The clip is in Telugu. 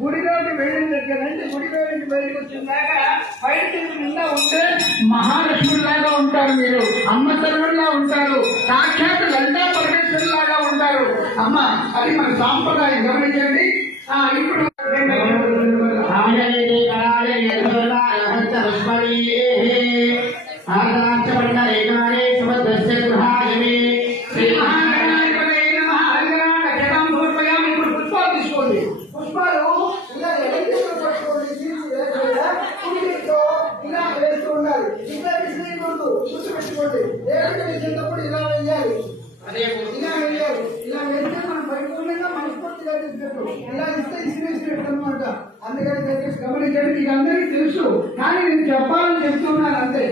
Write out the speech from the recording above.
గుడిలోకి వెళ్ళిన దగ్గర నుంచి గుడిలో నుంచి బయటకు వచ్చిన దాకా బయట నిండా ఉంటే మహాలక్ష్మిలాగా ఉంటారు, మీరు అమ్మతరులా ఉంటారు, సాక్షాత్ లలితా పరమేశ్వరులాగా ఉంటారు. అమ్మ అది మన సాంప్రదాయం గమనించండి. ఇప్పుడు పుష్పాలు తీసుకోండి. పుష్పాలు ఇలా ఇలా వేస్తూ ఉండాలి. ఇంకా విసిరేయకూడదు, చూసి పెట్టుకోండి. దేవుడికి వేసేటప్పుడు ఇలా వేయాలి, ఇలా వేయాలి. ఇలా వేస్తే మనం పరిపూర్ణంగా మనస్ఫూర్తిగా తీసుకుంటాం. ఇలా ఇస్తే ఇసిరేసినట్టు అనమాట. అందుకని గమనించండి. మీకు అందరికీ తెలుసు, కానీ నేను చెప్పాలని చెప్తున్నాను అంతే.